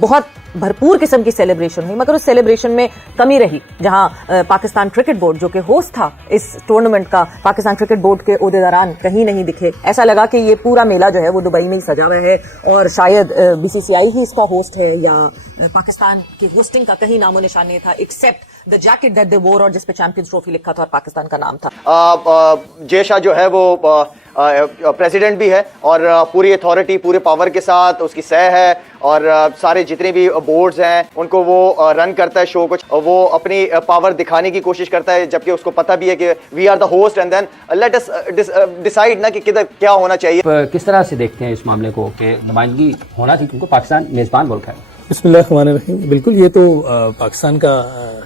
बहुत भरपूर किस्म की सेलिब्रेशन हुई, मगर उस सेलिब्रेशन में कमी रही जहां पाकिस्तान क्रिकेट बोर्ड जो कि होस्ट था इस टूर्नामेंट का, पाकिस्तान क्रिकेट बोर्ड के ओहदेदारान कहीं नहीं दिखे। ऐसा लगा कि ये पूरा मेला जो है वो दुबई में ही सजा हुआ है और शायद बीसीसीआई ही इसका होस्ट है या पाकिस्तान की होस्टिंग का कहीं नामो निशान नहीं था, except the jacket that they wore और जिसपे चैंपियंस ट्रॉफी लिखा था और पाकिस्तान का नाम था। जय शाह जो है वो प्रेसिडेंट भी है और पूरी अथॉरिटी पूरे पावर के साथ उसकी सह है और सारे जितने भी बोर्ड्स हैं उनको वो रन करता है शो को, वो अपनी पावर दिखाने की कोशिश करता है, जबकि उसको पता भी है कि we are the host and then let us decide ना कि किधर क्या होना चाहिए। किस तरह से देखते हैं इस मामले को कि नुमाइंदगी होना थी क्योंकि पाकिस्तान मेजबान मुल्क है? बिस्मिल्लाहिर्रहमानिर्रहीम। बिल्कुल, ये तो पाकिस्तान का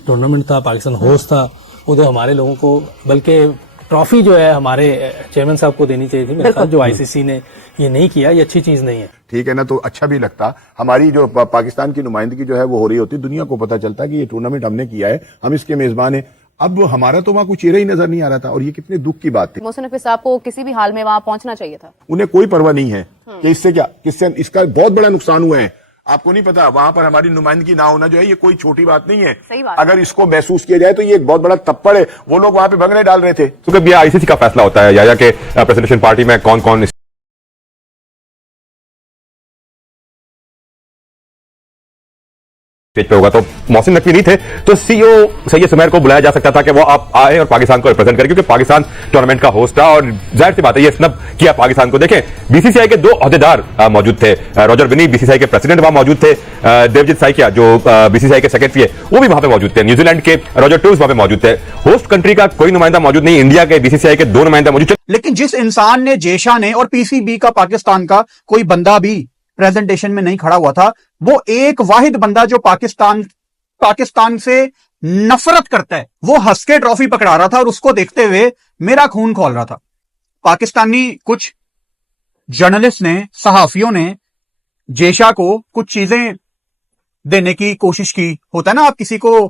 टूर्नामेंट था, पाकिस्तान होस्ट था, वो तो हमारे लोगों को, बल्कि ट्रॉफी जो है हमारे चेयरमैन साहब को देनी चाहिए थी। मेरे ख्याल जो आईसीसी ने ये नहीं किया, ये अच्छी चीज नहीं है। ठीक है ना, तो अच्छा भी लगता। हमारी जो पाकिस्तान की नुमाइंदगी जो है वो हो रही होती, दुनिया को पता चलता कि ये टूर्नामेंट हमने किया है, हम इसके मेजबान हैं। अब हमारा तो वहाँ कुछ चेहरा ही नजर नहीं आ रहा था और ये कितने दुख की बात थी। मोहसिन नकवी साहब को किसी भी हाल में वहाँ पहुंचना चाहिए था। उन्हें कोई परवाह नहीं है कि इससे क्या, किससे इसका बहुत बड़ा नुकसान हुआ है। आपको नहीं पता, वहां पर हमारी नुमाइंदगी ना होना जो है ये कोई छोटी बात नहीं है। सही बात। अगर इसको महसूस किया जाए तो ये एक बहुत बड़ा तप्पड़ है। वो लोग वहां पे भंगड़े डाल रहे थे। क्योंकि आईसीसी का फैसला होता है या के प्रेसिडेंशियल पार्टी में कौन कौन स्टेज पे होगा। तो मोहसिन नकवी नहीं थे तो सीईओ सैयद सुमैर को बुलाया जा सकता था कि वो आप आए और पाकिस्तान को रिप्रेजेंट करें, क्योंकि पाकिस्तान टूर्नामेंट का होस्ट था और जाहिर सी बात है ये स्नब किया पाकिस्तान को। देखें, बीसीसीआई के 2 ओहदेदार मौजूद थे, रॉजर विनी बीसीसीआई के प्रेसिडेंट वहां मौजूद थे, देवजीत साइकिया जो बीसीसीआई के सेक्रेटरी है वो भी वहां पे मौजूद थे, न्यूजीलैंड के रॉजर टूर्स वहां पे मौजूद थे। होस्ट कंट्री का कोई नुमाइंदा मौजूद नहीं, इंडिया के बीसीसीआई के 2 नुमाइंदा मौजूद। लेकिन जिस इंसान ने, जयशाह ने और पीसीबी का पाकिस्तान का कोई बंदा भी प्रेजेंटेशन में नहीं खड़ा हुआ था, वो एक वाहिद बंदा जो पाकिस्तान से नफरत करता है, वो हंस के ट्रॉफी पकड़ा रहा था और उसको देखते हुए मेरा खून खौल रहा था। पाकिस्तानी कुछ जर्नलिस्ट ने, सहाफियों ने जयशाह को कुछ चीजें देने की कोशिश की। होता है ना, आप किसी को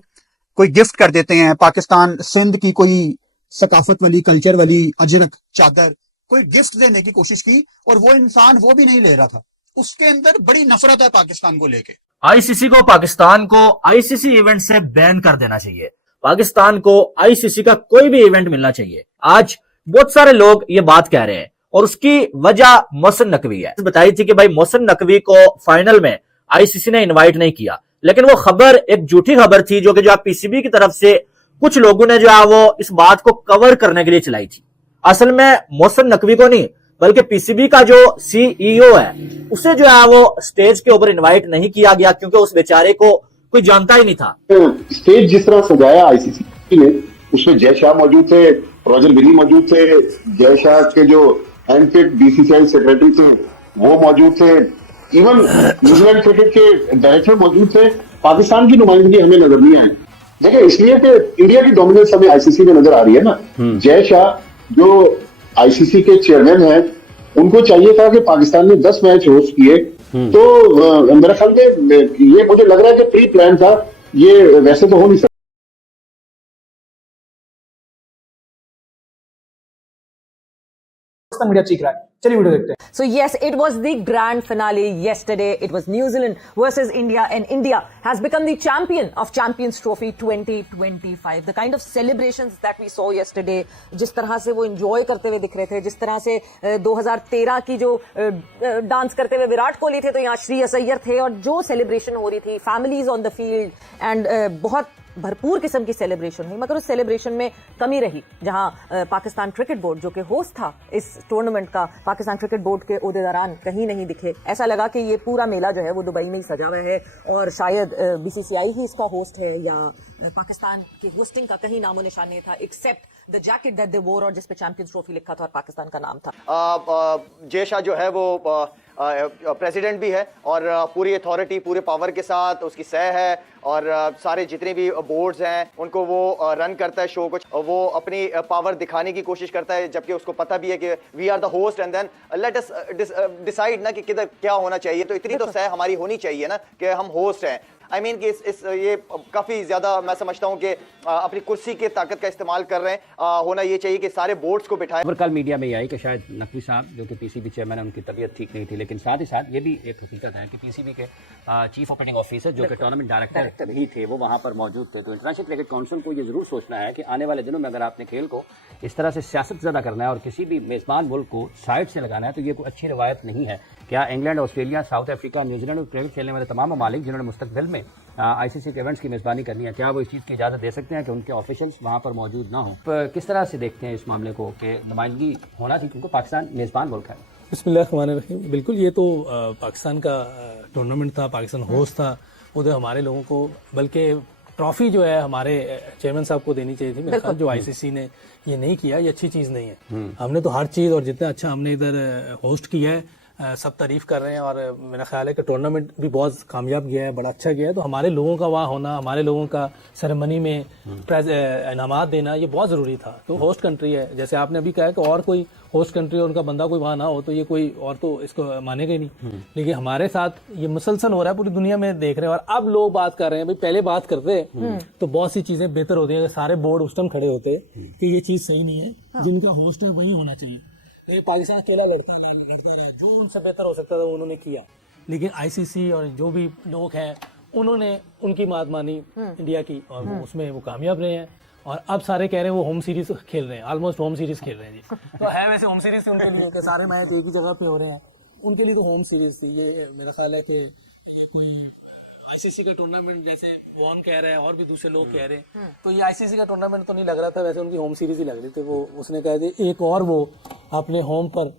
कोई गिफ्ट कर देते हैं, पाकिस्तान सिंध की कोई सकाफत वाली, कल्चर वाली अजरक चादर, कोई गिफ्ट देने की कोशिश की और वो इंसान वो भी नहीं ले रहा था। उसके अंदर बड़ी नफरत है पाकिस्तान को लेके। आईसीसी को पाकिस्तान को आईसीसी इवेंट से बैन कर देना चाहिए। पाकिस्तान को आईसीसी का कोई भी इवेंट मिलना चाहिए। आज बहुत सारे लोग ये बात कह रहे हैं और उसकी वजह मोहसिन नकवी है। बताई थी कि भाई मोहसिन नकवी को फाइनल में आईसीसी ने इनवाइट नहीं किया, लेकिन वो खबर एक झूठी खबर थी जो कि जो पीसीबी की तरफ से कुछ लोगों ने जो है वो इस बात को कवर करने के लिए चलाई थी। असल में मोहसिन नकवी को नहीं, बल्कि पीसीबी का जो सीईओ है उसे जो है वो स्टेज के ऊपर इनवाइट नहीं किया गया, क्योंकि उस बेचारे को कोई जानता ही नहीं था। स्टेज जिस तरह सजाया आईसीसी ने, उसमें जय शाह मौजूद थे, रॉजर विनी मौजूद थे, जय शाह के जो हैंडपिक बीसीसीआई सेक्रेटरी थे वो मौजूद थे, इवन न्यूजीलैंड क्रिकेट के डायरेक्टर मौजूद थे। पाकिस्तान की नुमाइंदगी हमें नजर नहीं आई। देखिए, इसलिए कि इंडिया की डोमिनेंस हमें आईसीसी में नजर आ रही है ना। जय शाह जो आईसीसी के चेयरमैन हैं, उनको चाहिए था कि पाकिस्तान ने 10 मैच होस्ट किए, तो मेरे ख्याल में ये मुझे लग रहा है कि प्री प्लान था, ये वैसे तो हो नहीं सकता। मीडिया चीख रहा है, चलिए वीडियो देखते हैं। So yes, it was the grand finale yesterday. It was New Zealand versus India, and India has become the champion of Champions Trophy 2025. The kind of celebrations that we saw yesterday, जिस तरह से वो enjoy करते हुए दिख रहे थे, जिस तरह से 2013 की जो डांस करते हुए विराट कोहली थे, तो यहाँ श्रेयस अय्यर थे, और जो सेलिब्रेशन हो रही थी, families on the field and बहुत भरपूर किस्म की सेलिब्रेशन हुई, मगर उस सेलिब्रेशन में कमी रही जहां पाकिस्तान क्रिकेट बोर्ड जो कि होस्ट था इस टूर्नामेंट का, पाकिस्तान क्रिकेट बोर्ड के ओहदेदारान कहीं नहीं दिखे। ऐसा लगा कि ये पूरा मेला जो है वो दुबई में ही सजा हुआ है और शायद बीसीसीआई ही इसका होस्ट है या पाकिस्तान की होस्टिंग का कहीं नामो निशान नहीं था, except the jacket that they wore और जिसपे चैंपियंस ट्रॉफी लिखा था और पाकिस्तान का नाम था। जय शाह जो है वो प्रेसिडेंट भी है और पूरी अथॉरिटी पूरे पावर के साथ उसकी सह है और सारे जितने भी बोर्ड्स हैं उनको वो रन करता है शो को, वो अपनी पावर दिखाने की कोशिश करता है, जबकि उसको पता भी है कि we are the host and then let us decide ना कि किधर क्या होना चाहिए। तो इतनी तो सह हमारी होनी चाहिए ना कि हम होस्ट हैं। आई मीन कि ये काफी ज्यादा मैं समझता हूं कि अपनी कुर्सी की ताकत का इस्तेमाल कर रहे हैं। होना ये चाहिए कि सारे बोर्ड्स को बिठाएं। खबर कल मीडिया में ये आई कि शायद नकवी साहब जो कि पीसीबी चेयरमैन है, उनकी तबीयत ठीक नहीं थी, लेकिन साथ ही साथ ये भी एक हकीकत है कि पीसीबी के चीफ ऑपरेटिंग ऑफिसर जो कि टूर्नामेंट डायरेक्टर ही थे, वो वहां पर मौजूद थे। तो इंटरनेशनल क्रिकेट काउंसिल को ये जरूर सोचना है कि आने वाले दिनों में अगर आपने खेल को इस तरह से सियासत ज़्यादा करना है और किसी भी मेजबान मुल्क को साइड से लगाना है, तो ये कोई अच्छी रवायत नहीं है। क्या England, Australia, south Africa, New Zealand और क्रिकेट खेलने वाले तमाम ममालिक जिन्होंने मुस्तकबिल में आईसीसी के इवेंट्स की मेजबानी करनी है, क्या वो इस चीज़ की इजाज़त दे सकते हैं कि उनके ऑफिशियल्स वहाँ पर मौजूद ना हो? किस तरह से देखते हैं इस मामले को कि नुमाइंदगी होना चाहिए, क्योंकि पाकिस्तान मेजबान मुल्क है? बिस्मिल्लाहिर्रहमानिर्रहीम। बिल्कुल ये तो पाकिस्तान का टूर्नामेंट था, पाकिस्तान होस्ट था, उधर हमारे लोगों को बल्कि ट्रॉफी जो है हमारे चेयरमैन साहब को देनी चाहिए थी। मेरे ख्याल जो आईसीसी ने ये नहीं किया, ये अच्छी चीज़ नहीं है। हमने तो हर चीज़ और जितना अच्छा हमने इधर होस्ट किया है, सब तारीफ कर रहे हैं और मेरा ख्याल है कि टूर्नामेंट भी बहुत कामयाब गया है, बड़ा अच्छा गया है। तो हमारे लोगों का वहाँ होना, हमारे लोगों का सेरेमनी में इनामात देना, ये बहुत ज़रूरी था। तो होस्ट कंट्री है, जैसे आपने अभी कहा कि और कोई होस्ट कंट्री और उनका बंदा कोई वहाँ ना हो तो ये कोई और तो इसको मानेगा ही नहीं। लेकिन हमारे साथ ये मुसलसल हो रहा है, पूरी दुनिया में देख रहे हैं। और अब लोग बात कर रहे हैं, भाई पहले बात करते तो बहुत सी चीज़ें बेहतर होती हैं, सारे बोर्ड उस टाइम खड़े होते कि ये चीज़ सही नहीं है, जिनका होस्ट है वही होना चाहिए। तो ये पाकिस्तान अकेला लड़ता रहा, जो उनसे बेहतर हो सकता था उन्होंने किया। लेकिन आईसीसी और जो भी लोग हैं उन्होंने उनकी बात मानी इंडिया की, और वो उसमें वो कामयाब रहे हैं। और अब सारे कह रहे हैं वो होम सीरीज खेल रहे हैं, ऑलमोस्ट होम सीरीज खेल रहे हैं जी। तो है वैसे होम सीरीज थी उनके लिए कि सारे मैच एक ही जगह पे हो रहे हैं, उनके लिए तो होम सीरीज थी। ये मेरा ख्याल है कि कोई आईसीसी का टूर्नामेंट जैसे वॉन कह रहे हैं और भी दूसरे लोग कह रहे हैं, तो ये आईसीसी का टूर्नामेंट तो नहीं लग रहा था, वैसे उनकी होम सीरीज ही लग रही थी। वो उसने कहा था एक और वो अपने होम पर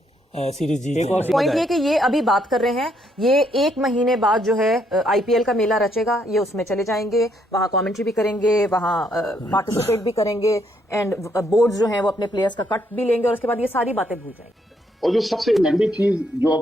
सीरीज जीत। एक और पॉइंट ये कि ये अभी बात कर रहे हैं, ये 1 महीने बाद जो है आईपीएल का मेला रचेगा, ये उसमें चले जाएंगे, वहां कमेंट्री भी करेंगे, वहां पार्टिसिपेट भी करेंगे, एंड बोर्ड्स जो हैं वो अपने प्लेयर्स का कट भी लेंगे और उसके बाद ये सारी बातें भूल जाएंगे। और जो सबसे नेगेटिव चीज जो